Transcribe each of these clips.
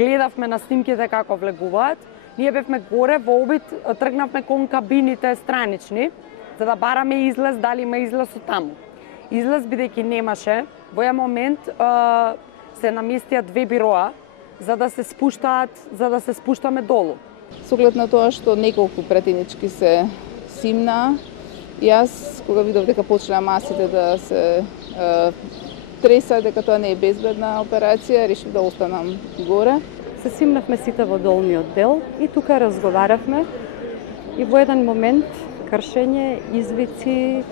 гледавме на снимките како влегуваат, ние бевме горе во обид, тргнавме кон кабините странични, за да бараме излез, дали има излез од таму. Излез бидејќи немаше, во еден момент се наместија 2 бироа за да се спуштаме долу. Со оглед на тоа што неколку пратенички се симна, јас кога видов дека почнаа масите да се треса, дека тоа не е безбедна операција, решив да останам горе. Се симнавме сите во долниот дел и тука разговаравме и во еден момент кршење, извици,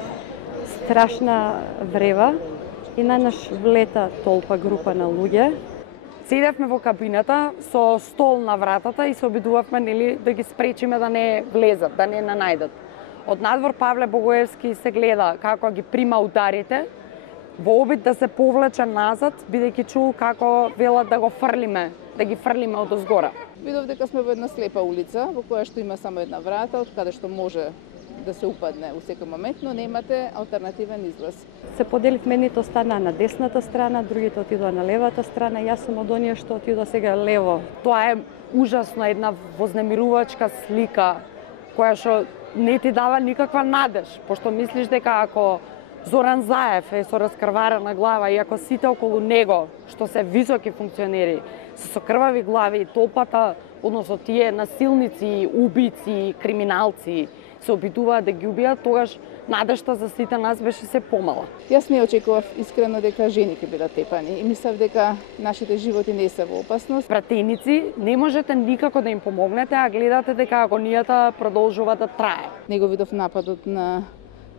страшна врева и најнаш влета толпа група на луѓе. Седевме во кабината со стол на вратата и се обидувавме да ги спречиме да не влезат, да не нанајдат. Од надвор Павле Богоевски се гледа како ги прима ударите, во обид да се повлече назад, бидејќи чул како велат да ги фрлиме од озгора. Видов дека сме во една слепа улица, во која што има само една врата, од каде што може да се упадне во секој момент, но немате алтернативен излез. Се поделивме, едните останаа на десната страна, другите отидоа на левата страна, јас сум од оние што отидоа сега лево. Тоа е ужасно една вознемирувачка слика, која што не ти дава никаква надеж, пошто мислиш дека ако Зоран Заев е со раскрварена глава и ако сите околу него, што се високи функционери, се со крвави глави, толпата, односно тие насилници, убици, криминалци, се обидуваат да ги убијат, тогаш надежта за сите нас беше се помала. Јас не очекував искрено дека жени ќе бидат тепани и мислев дека нашите животи не се во опасност. Пратеници не можете никако да им помогнете, а гледате дека агонијата продолжува да трае. Него видов нападот на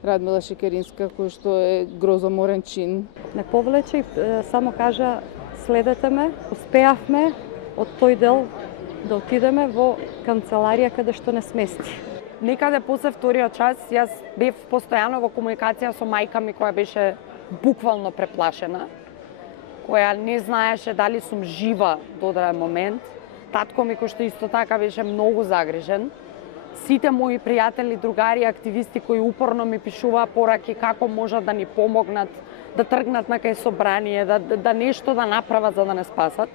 Радмила Шекеринска, кој што е грозоморен чин. Не повлече и само кажа следете ме, успеавме од тој дел да отидеме во канцеларија каде што не смести. Некаде после вториот час, јас бев постојано во комуникација со мајка ми која беше буквално преплашена, која не знаеше дали сум жива до одреден момент. Татко ми кој што исто така беше многу загрижен. Сите мои пријатели, другари, активисти кои упорно ми пишуваа пораки како можат да ни помогнат, да тргнат на кај собрание, да нешто да направат за да не спасат.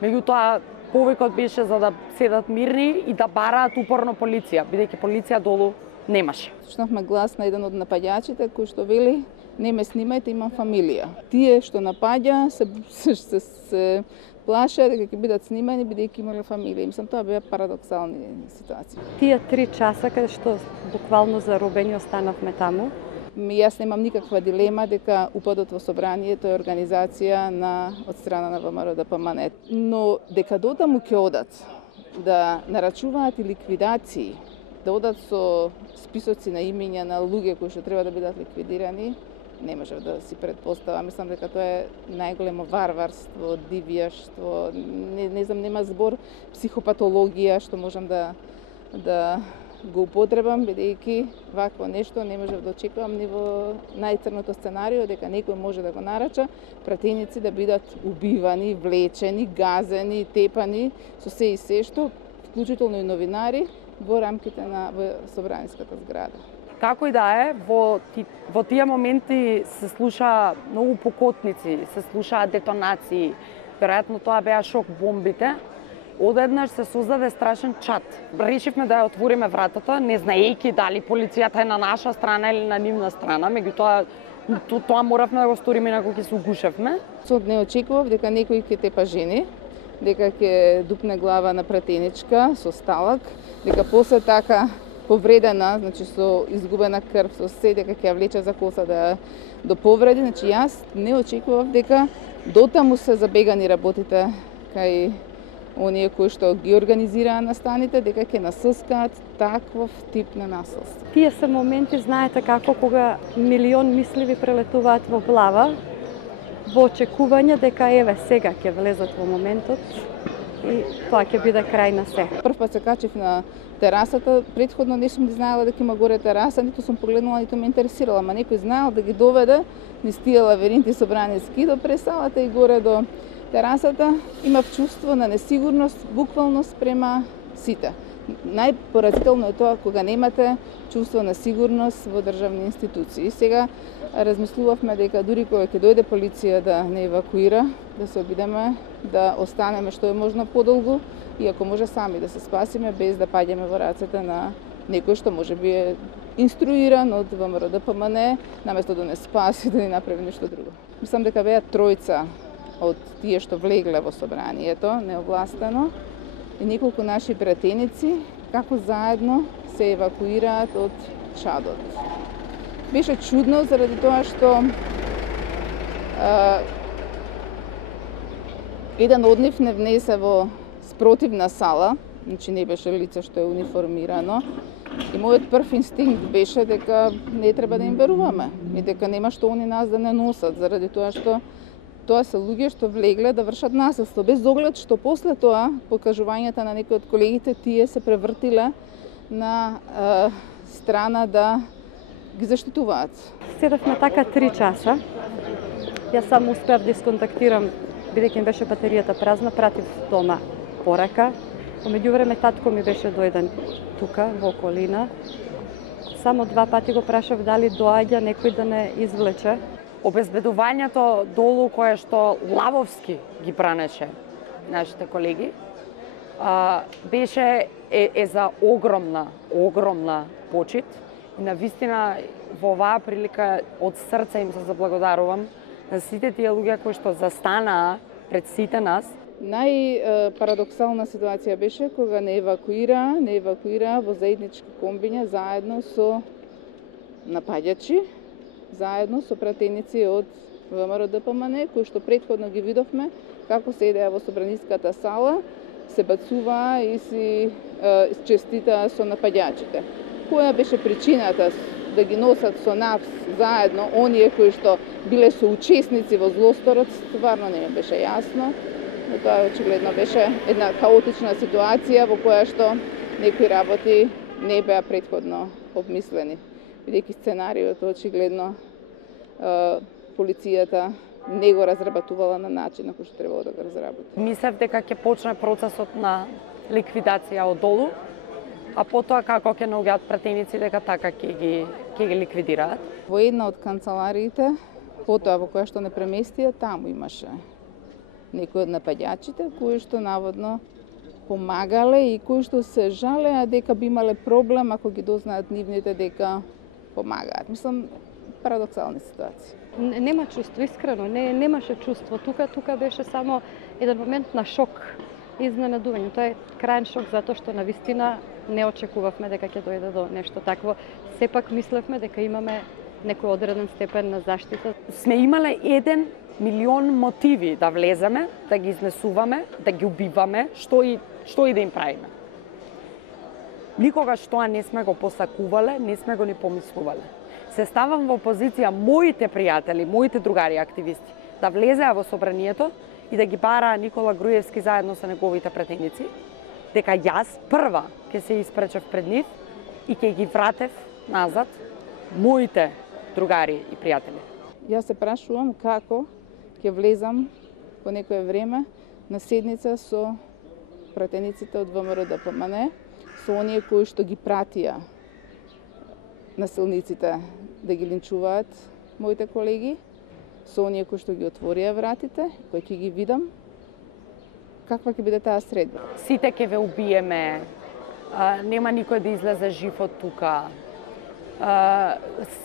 Меѓутоа, повикот беше за да седат мирни и да бараат упорно полиција, бидејќи полиција долу немаше. Слушнавме глас на еден од напаѓачите кој што вели: "Не ме снимајте, имам фамилија." Тие што напаѓа се плаша дека ќе бидат снимани бидејќи имале фамилија. Мислам, тоа беа парадоксални ситуации. Тие 3 часа каде што буквално заробени останавме таму. Јас немам никаква дилема дека упадот во собранието е организација од страна на ВМРО-ДПМН. Но дека дотаму ќе одат да нарачуваат и ликвидации, да одат со списоци на имиња на луѓе кои што треба да бидат ликвидирани, не можев да си предпоставам. Мислам дека тоа е најголемо варварство, дивјаштво, не знам, нема збор, психопатологија што можам да го употребам, бидејќи вакво нешто не можев да очекувам ни во најцрното сценарио, дека некој може да го нарача пратеници да бидат убивани, влечени, газени, тепани со се и се што, вклучително и новинари, во рамките на собраниската зграда. Како и да е, во тие моменти се слуша многу покотници, се слушаа детонации, веројатно тоа беа шок бомбите. Одеднаш се создаде страшен чат. Решивме да ја отвориме вратата, не знаејќи дали полицијата е на наша страна или на нивна страна, меѓутоа тоа моравме да го сториме инаку ќе се угушевме. Сод не очекував дека некој ќе тепа жени, дека ќе дупне глава на пратеничка со сталак, дека после така повредена, значи со изгубена крв, со се, дека ќе ја влече за коса до повреди. Значи јас не очекував дека дотаму се забегани работите кај оние кои што ги организираа настаните, дека ќе насускаат таков тип на насилство. Тие се моменти, знаете како, кога милион мисли ви прелетуваат во глава, во очекување дека еве сега ќе влезат во моментот и тоа ќе биде крај на се. Прв пат се качив на терасата, предходно не сум знаела дека има горе тераса, ниту сум погледнала, ниту ме интересирала, ама некој знаел да ги доведе низ тие лавиринти собраниски до пресалата и горе до терасата. Имав чувство на несигурност буквално спрема сите. Најпоразително е тоа кога немате чувство на сигурност во државни институции. И сега размислувавме дека дури кога ќе дојде полиција да не евакуира, да се обидеме да останеме што е можно подолго и ако може сами да се спасиме без да паѓаме во рацете на некој што може би е инструиран од ВМРО ДПМН, наместо да не спаси, да не направи нешто друго. Мислам дека беа тројца од тие што влегле во собранието, неовластено, и неколку наши пратеници, како заедно се евакуираат од Чадот. Беше чудно заради тоа што еден од нив не внесе во спротивна сала, значи не беше лице што е униформирано, и мојот прв инстинкт беше дека не треба да им веруваме и дека нема што они нас да не носат, заради тоа што тоа се луѓе што влегле да вршат насилство, без оглед што после тоа, по кажувањата на некои од колегите, тие се превртиле на страна да ги заштитуваат. Седевме така 3 часа. Јас само успеав да исконтактирам, бидејќи беше батеријата празна, пратив дома порака. Во меѓувреме татко ми беше дојден тука во околина. Само 2 пати го прашав дали доаѓа некој да не извлече. Обезбедувањето долу кое што лавовски ги бранеше нашите колеги, беше за огромна почит. И навистина во оваа прилика од срце им се заблагодарувам на сите тие луѓе кои што застанаа пред сите нас. Најпарадоксална ситуација беше кога не евакуира во заеднички комбиња заедно со напаѓачи, заедно со пратеници од ВМРО ДПМН, кои што претходно ги видовме како седеа во собраниската сала, се бацуваа и си честитаа со напаѓачите. Која беше причината да ги носат со нас заедно оние кои што биле соучесници во злосторот, стварно не ми беше јасно. Но тоа очигледно беше една хаотична ситуација во која што некои работи не беа претходно обмислени. Бидејќи сценариот очигледно полицијата не го разработувала на начин на кој што требало да го разработи. Мислев дека ќе почне процесот на ликвидација одолу, а потоа како ќе наоѓаат пратеници дека така ќе ги ликвидираат. Во една од канцелариите, потоа во која што не преместија, таму имаше некои од напаѓачите кои што наводно помагале и кои што се жалеа дека би имале проблем ако ги дознаат нивните дека помагаат. Мислам, парадоксални ситуации. Нема чувство, искрено, немаше чувство. Тука беше само еден момент на шок, изненадување. Тоа е краен шок затоа што навистина не очекувавме дека ќе дојде до нешто такво. Сепак мислевме дека имаме некој одреден степен на заштита. Сме имале 1 милион мотиви да влеземе, да ги изнесуваме, да ги убиваме, што и да им правиме. Никогаш тоа не сме го посакувале, не сме го ни помислувале. Се ставам во позиција моите пријатели, моите другари активисти, да влезеа во собранието и да ги бара Никола Груевски заедно со неговите пратеници, дека јас прва ќе се испречев пред нив и ќе ги вратев назад моите другари и пријатели. Јас се прашувам како ќе влезам по некое време на седница со пратениците од ВМРО ДПМН, со оние кои што ги пратија насилниците да ги линчуваат моите колеги, со оние кои што ги отворија вратите, кои ќе ги видам, каква ќе биде таа средба. Сите ќе ве убиеме, нема никој да излезе жив од тука.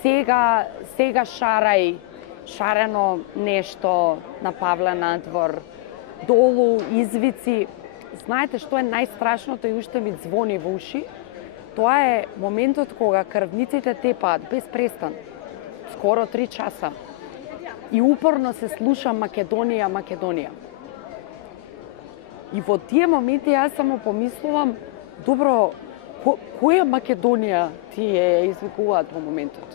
Сега шарено нешто на Павле надвор, долу извици. Знаете што е најстрашното и уште ми звони во уши? Тоа е моментот кога крвниците тепаат без престан, скоро 3 часа. И упорно се слуша Македонија, Македонија. И во тие моменти јас само помислувам, добро, која Македонија тие извикуваат во моментот?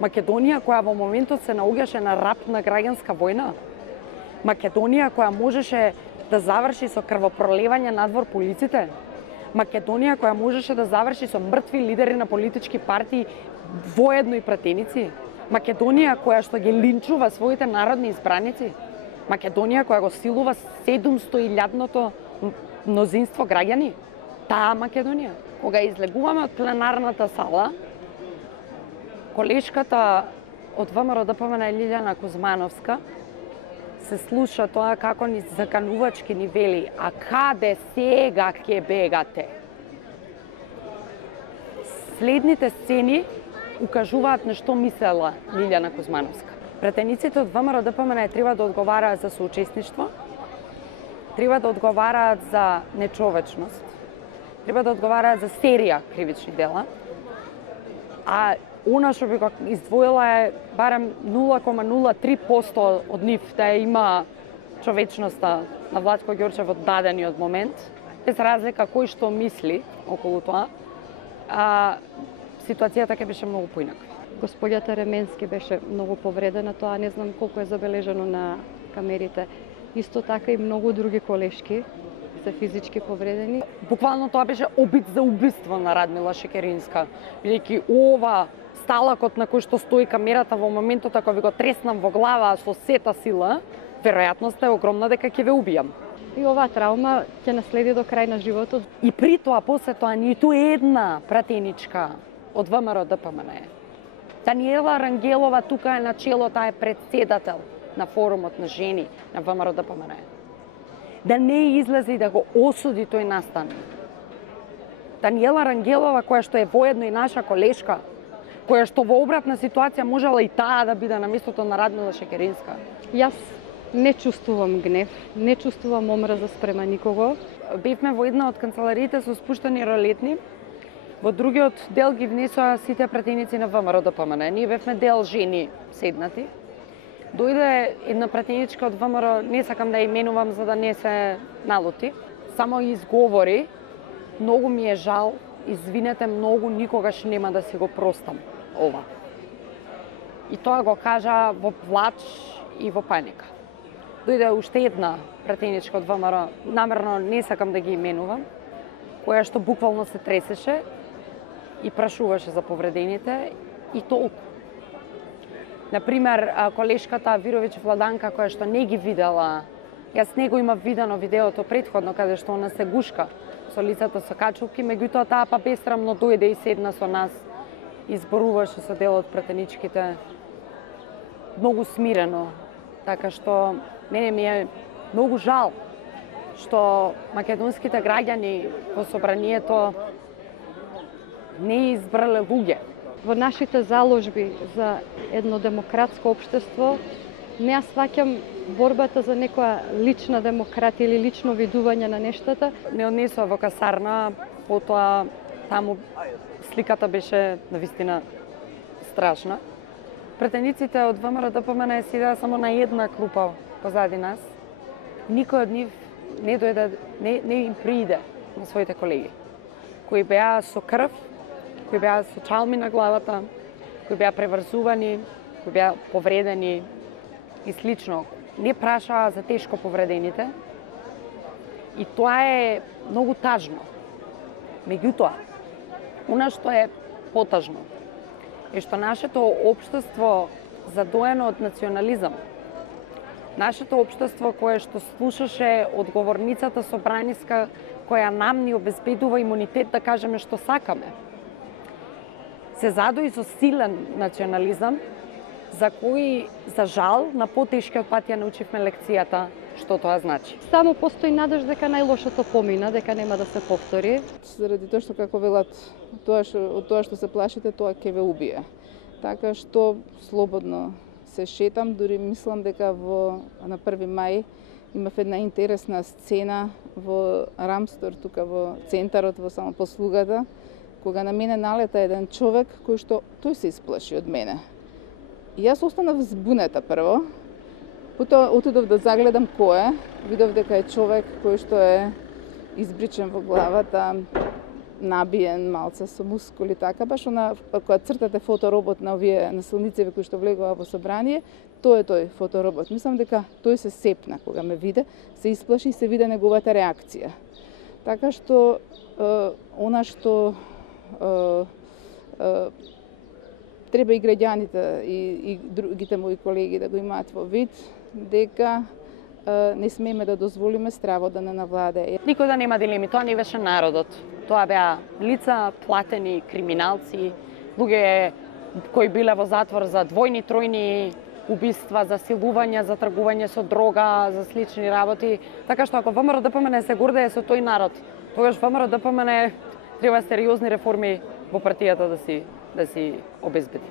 Македонија која во моментот се наоѓаше на рап на граѓанска војна? Македонија која можеше да заврши со крвопролевање надвор по улиците? Македонија која можеше да заврши со мртви лидери на политички партии, воедно и пратеници? Македонија која што ги линчува своите народни избраници? Македонија која го силува 700.000-ното мнозинство граѓани? таа Македонија. Кога излегуваме од пленарната сала, колешката од ВМРО ДПМН Лилјана Кузмановска се слуша тоа како ни заканувачки ни вели: а каде сега ќе бегате? Следните сцени укажуваат на што мислела Лилјана Кузмановска. Пратениците од ВМРО ДПМН треба да одговараат за соучесништво, треба да одговараат за нечовечност, треба да одговараат за серија кривични дела, а она што би го издвоила е барем 0,03% од нив да има човечноста на Владко Ѓорчев од дадениот момент, без разлика кој што мисли околу тоа, ситуацијата ќе беше многу поинака. Господјата Ременски беше многу повредена, тоа не знам колку е забележано на камерите. Исто така и многу други колешки се физички повредени. Буквално тоа беше обид за убиство на Радмила Шекеринска, бидејќи ова сталакот на кој што стои камерата во моментот ако ви го треснам во глава со сета сила, веројатноста е огромна дека ќе ве убијам. И оваа траума ќе наследи до крај на животот. И при тоа, после тоа, ниту една пратеничка од ВМРО ДПМН. Даниела Рангелова тука е на чело, таа е председател на форумот на жени на ВМРО ДПМН. Да не излезе и да го осуди тој настан. Даниела Рангелова, која што е воедно и наша колешка, која што во обратна ситуација можела и таа да биде на местото на Радмила Шекеринска. Јас не чувствувам гнев, не чувствувам омраза спрема никого. Бевме во една од канцелариите со спуштани ролетни. Во другиот дел ги внесоа сите пратеници на ВМРО ДПМН. Ние бевме дел жени седнати. Дојде една пратеничка од ВМРО, не сакам да ја именувам за да не се налути, само изговори: многу ми е жал, извинете многу, никогаш нема да си го простам ова. И тоа го кажа во плач и во паника. Дојде уште една пратеничка од ВМРО, намерно не сакам да ги именувам, која што буквално се тресеше и прашуваше за повредените и толку. Например, колешката Вировиќ Владанка, која што не ги видела, јас не го имав видено видеото претходно, каде што она се гушка со лицата со качулки, меѓутоа таа па бесрамно дојде и седна со нас и зборуваше со дел од пратеничките многу смирено, така што мене ми е многу жал што македонските граѓани во собранието не избрале луѓе. Во нашите заложби за едно демократско општество не ја сваќам борбата за некоја лична демократија или лично видување на нештата. Не однесува во касарна, потоа таму сликата беше навистина страшна. Пратениците од ВМРО ДПМН седеа само на една клупа позади нас. Никој од нив не дојде, не им прииде на своите колеги, кои беа со крв, кои беа со чалми на главата, кои беа преврзувани, кои беа повредени и слично. Не прашаа за тешко повредените и тоа е многу тажно. Меѓутоа, она што е потажно е што нашето општество задоено од национализам, нашето општество кое што слушаше одговорницата собраниска која нам ни обезбедува имунитет да кажеме што сакаме, се задои со силен национализам, за кој, за жал, на потешкиот пат ја научивме лекцијата што тоа значи. Само постои надеж дека најлошото помина, дека нема да се повтори. Заради тоа што, како велат, од тоа што се плашите, тоа ќе ве убие. Така што слободно се шетам, дури мислам дека на 1 мај имав една интересна сцена во Рамстор, тука во центарот, во самопослугата, кога на мене налета еден човек кој што тој се исплаши од мене. И јас останав збунета прво, потоа отидов да загледам кој е, видов дека е човек кој што е избричен во главата, набиен малце со мускули, така, баш она, кога цртате фоторобот на овие насилници кои што влегува во собрание, тој е тој фоторобот. Мислам дека тој се сепна кога ме виде, се исплаши и се виде неговата реакција. Така што, она што треба и граѓаните и другите мои колеги да го имаат во вид, дека не смееме да дозволиме стравот да не навладее. Никој да нема дилеми, тоа не беше народот. Тоа беа лица, платени криминалци, луѓе кои биле во затвор за двојни, тројни убиства, за силување, за тргување со дрога, за слични работи. Така што ако ВМРО-ДПМН се гордее со тој народ, тогаш ВМРО-ДПМН треба сериозни реформи во партијата да си обезбеди.